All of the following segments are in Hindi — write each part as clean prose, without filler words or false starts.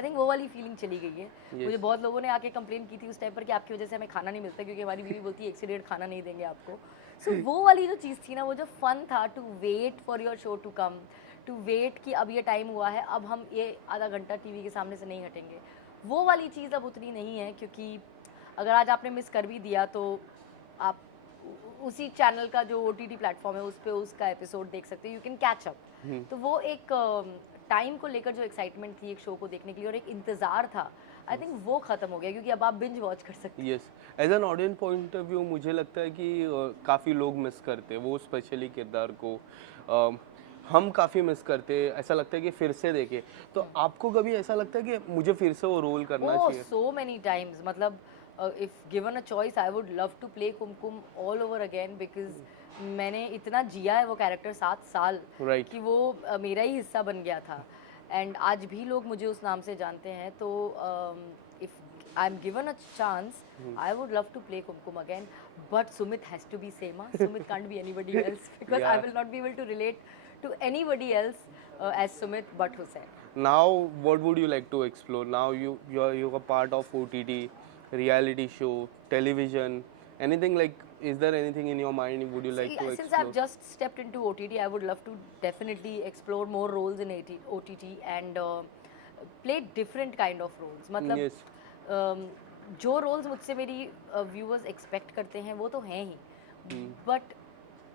आई थिंक वो वाली फीलिंग चली गई है। Yes. मुझे बहुत लोगों ने आके कंप्लेन की थी उस टाइम पर कि आपकी वजह से हमें खाना नहीं मिलता, क्योंकि हमारी बीवी बोलती है 1 से 1.5 खाना नहीं देंगे आपको। सो वो वाली जो चीज़ थी ना, वो जो फन था to wait for your show to come, to wait कि अब ये टाइम हुआ है, अब हम ये आधा घंटा टीवी के सामने से नहीं हटेंगे, वो वाली चीज़ अब उतनी नहीं है। क्योंकि अगर आज आपने मिस कर भी दिया तो आप उसी चैनल का जो OTT प्लेटफॉर्म है उस पे उसका एपिसोड देख सकते हो, यू कैन कैच अप। तो वो एक टाइम को लेकर जो एक्साइटमेंट थी एक शो को देखने के लिए और एक इंतज़ार था, आई थिंक वो ख़त्म हो गया, क्योंकि अब आप बिंज वॉच कर सकते yes, as an audience point of view मुझे लगता है कि काफ़ी लोग मिस करते हैं वो स्पेशली किरदार को। हम काफ़ी मिस करते हैं, ऐसा लगता है कि फिर से देखें। तो आपको कभी ऐसा लगता है कि मुझे फिर से वो रोल करना हो। चाहिए? सो मेनी टाइम्स, मतलब if given a choice I would love to play Kumkum all over again, because मैंने इतना जिया है वो कैरेक्टर 7 साल राइट। कि वो मेरा ही हिस्सा बन गया था। एंड आज भी लोग मुझे उस नाम से जानते हैं। तो if I am given a chance I would love to play Kumkum again, but Sumit has to be same. Sumit can't be anybody else, because I Yeah. Will not be able to relate to anybody else as Sumit but Hussain. Now what would you like to explore? Now you're a part of OTT, reality show, television, anything like, is there anything in your mind would you like See, to since explore? I've just stepped into OTT, I would love to definitely explore more roles in OTT and play different kind of roles. मतलब Yes. जो roles मुझसे मेरी viewers expect करते हैं वो तो हैं ही, but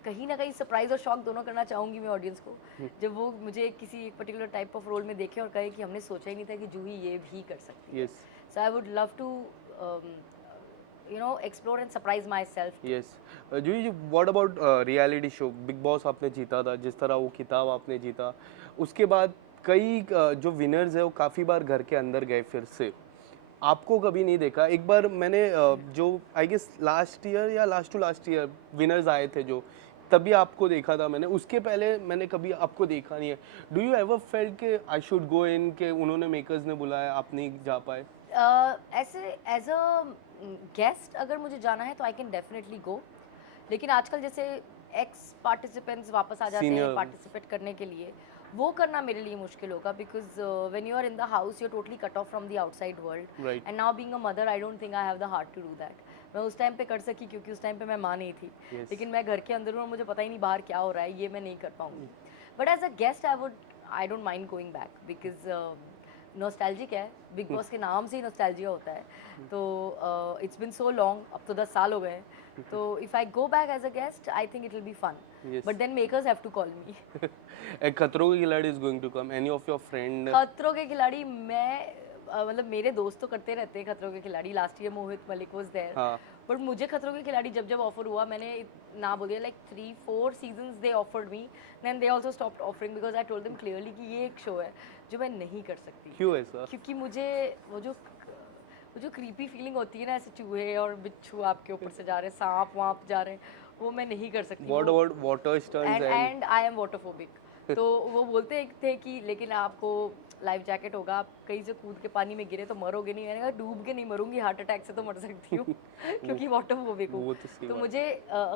कहीं ना कहीं सरप्राइज और शॉक दोनों करना चाहूँगी मैं ऑडियंस को, जब वो मुझे किसी एक पर्टिकुलर टाइप ऑफ रोल में देखे और कहे कि हमने सोचा ही नहीं था कि जूही ये भी कर सकती है। Yes. So I would love to explore and surprise myself. Yes, जी what about reality show? Bigg Boss आपने जीता था, जिस तरह वो खिताब आपने जीता, उसके बाद कई जो विनर्स है वो काफ़ी बार घर के अंदर गए फिर से। आपको कभी नहीं देखा? एक बार मैंने जो आई गेस लास्ट ईयर या last two last year winners आए थे जो, तभी आपको देखा था मैंने, उसके पहले मैंने कभी आपको देखा नहीं है। डू यू एवर फेल्ट कि आई शुड गो इन, के उन्होंने मेकर्स ने बुलाया आप नहीं जा पाए? ऐसे एज अ गेस्ट अगर मुझे जाना है तो आई कैन डेफिनेटली गो, लेकिन आजकल जैसे एक्स पार्टिसिपेंट्स वापस आ जाते हैं Senior. पार्टिसिपेट करने के लिए, वो करना मेरे लिए मुश्किल होगा, because when you are in the house you are totally cut off from the outside world. Right. And now being a mother I don't think I have the heart to do that. मैं उस टाइम पे कर सकी क्योंकि उस टाइम पे मैं माँ नहीं थी, Yes. लेकिन मैं घर के अंदर हूँ और मुझे पता ही नहीं बाहर क्या हो रहा है, ये मैं नहीं कर पाऊँगी। But as a guest I don't mind going back, because nostalgic है, बिग बॉस के नाम से ही नॉस्टैल्जिया होता है। तो इट्स बिन सो लॉन्ग, अब तो 10 साल हो गए, तो if I go back as a guest I think it will be fun, Yes. But then makers have to call me. एक Khatron Ke Khiladi is going to come, any of your friend? Khatron Ke खिलाड़ी मैं मतलब मेरे दोस्त तो करते रहते हैं Khatron Ke Khiladi, last year Mohit Malik was there, हाँ। बट मुझे खतरों के खिलाड़ी जब जब ऑफर हुआ मैंने ना बोल दिया, like 3-4 seasons they offered me, then they also stopped offering because I told them clearly कि ये एक शो है जो मैं नहीं कर सकती। क्यों ऐसा? क्योंकि मुझे वो जो क्रीपी फीलिंग होती है ना, ऐसे चूहे और बिच्छू आपके ऊपर से जा रहे हैं, सांप वाप जा रहे हैं, वो मैं नहीं कर सकती। What about water stunts and I am waterphobic. तो वो बोलते थे कि लेकिन आपको लाइफ जैकेट होगा, आप कहीं से कूद के पानी में गिरे तो मरोगे नहीं। मैंने कहा डूब के नहीं मरूंगी, हार्ट अटैक से तो मर सकती हूँ क्योंकि वाटरफोबिक हूँ। वो तो सही तो बात मुझे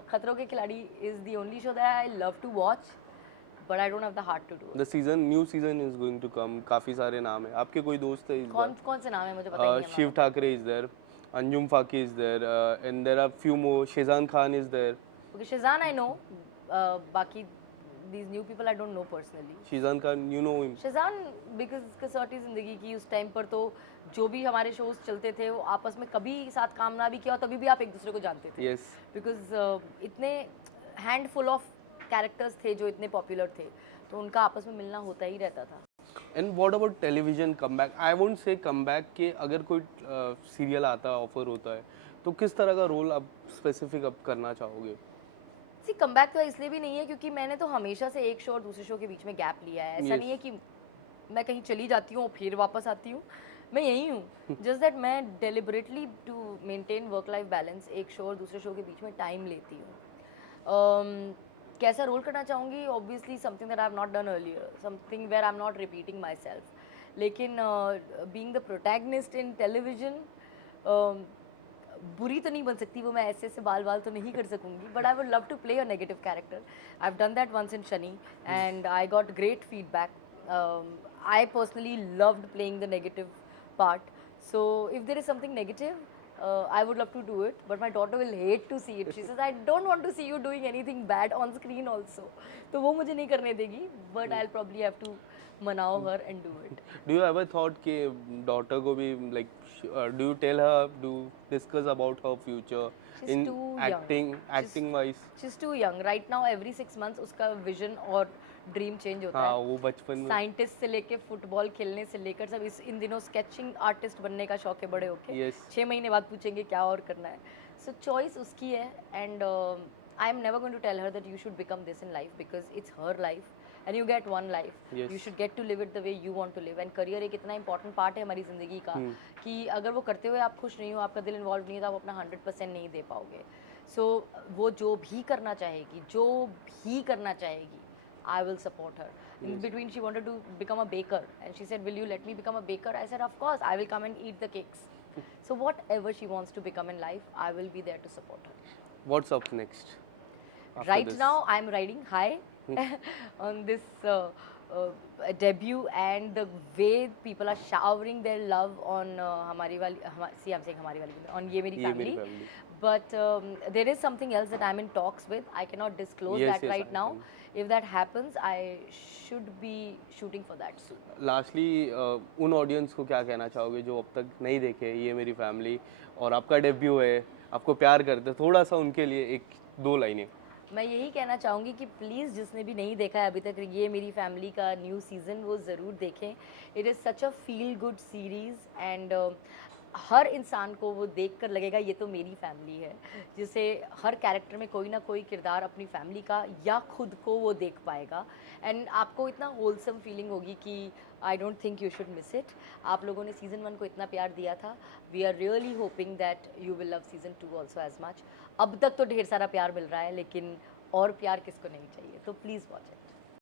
Khatron Ke Khiladi is the only show that I love to watch, but I don't have the heart to do. The season, new season is going to come, काफी सारे नाम है। आपके कोई दोस्त है इस कौन बार? कौन से नाम है मुझे पता ही नहीं है। Shiv Thakare is there, Anjum Fakih is there, and there are few more, Shezan Khan is there. Okay, Shezan I know, बाकी these new people I don't know personally. Shezan Khan, you know him? Shezan because Kasautii Zindagii की उस टाइम पर तो जो भी हमारे शोज चलते थे वो आपस में कभी साथ काम ना भी किया हो तभी भी आप एक दूसरे को जानते थे, यस। बिकॉज इतने हैंडफुल ऑफ कैरेक्टर्स थे जो इतने पॉपुलर थे, तो उनका आपस में मिलना होता ही रहता था। And what about television comeback? I won't say comeback के, अगर कोई सीरियल आता है, ऑफर होता है, तो किस तरह का रोल आप स्पेसिफिक अब करना चाहोगे? सी कमबैक तो इसलिए भी नहीं है क्योंकि मैंने तो हमेशा से एक शो और दूसरे शो के बीच में गैप लिया है। ऐसा Yes. नहीं है कि मैं कहीं चली जाती हूँ और फिर वापस आती हूँ, मैं यही हूँ। जस्ट दैट मैं deliberately to maintain work life balance एक शो और दूसरे शो के बीच में टाइम लेती हूँ। कैसा रोल करना चाहूँगी? Obviously something that I have not done earlier, something where I am not repeating myself. लेकिन being the protagonist in television बुरी तो नहीं बन सकती, वो मैं ऐसे ऐसे बाल बाल तो नहीं कर सकूंगी, but I would love to play a negative character. I have done that once in Shani and I got great feedback. I personally loved playing the negative part. So if there is something negative, I would love to do it. But my daughter will hate to see it. She says, I don't want to see you doing anything bad on screen also. तो वो मुझे नहीं करने देगी. But I'll probably have to मनाओ her and do it. Do you ever thought कि daughter को भी like do you tell her, do you discuss about her future She's in too young. acting wise? She's too young. Right now, every 6 months उसका vision और ड्रीम चेंज होता हाँ है. वो बचपन में साइंटिस्ट से लेके फुटबॉल खेलने से लेकर सब इन दिनों स्केचिंग आर्टिस्ट बनने का शौक है बड़े होके. Yes. 6 महीने बाद पूछेंगे क्या और करना है. सो चॉइस उसकी है and I am never going to tell her that you should become this in life because it's her life and you get one life. Yes. You should get to live it the way you want to live. And career एक इतना इंपॉर्टेंट पार्ट है हमारी ज़िंदगी का कि अगर वो करते हुए आप खुश नहीं हो, आपका दिल इन्वॉल्व नहीं है, तो आप अपना 100% नहीं दे पाओगे. सो वो जो भी करना चाहेगी I will support her. In between, she wanted to become a baker, and she said, "Will you let me become a baker?" I said, "Of course, I will come and eat the cakes." So whatever she wants to become in life, I will be there to support her. what's up next after Right this? now, I'm riding high on this debut, and the way people are showering their love on Hamari Wali, see, I'm saying Hamari Wali, on Ye Meri ये Family. मेरी family. But there is something else that I'm in talks with. I cannot disclose Yes, that yes, right I now. can. If that happens, I should be shooting for that soon. Lastly उन ऑडियंस को क्या कहना चाहोगे जो अब तक नहीं देखे ये मेरी फैमिली और आपका डेब्यू है, आपको प्यार करते, थोड़ा सा उनके लिए एक दो लाइनें. मैं यही कहना चाहूँगी कि प्लीज़ जिसने भी नहीं देखा है अभी तक ये मेरी फैमिली का न्यू सीज़न, वो ज़रूर देखें. It is such a feel good series and हर इंसान को वो देखकर लगेगा ये तो मेरी फैमिली है, जिसे हर कैरेक्टर में कोई ना कोई किरदार अपनी फैमिली का या खुद को वो देख पाएगा. एंड आपको इतना होलसम फीलिंग होगी कि आई don't think you should miss it. आप लोगों ने सीज़न 1 को इतना प्यार दिया था. We are really hoping that you will love season 2 also as much. अब तक तो ढेर सारा प्यार मिल रहा है, लेकिन और प्यार किसको नहीं चाहिए, तो प्लीज़ वॉच इट.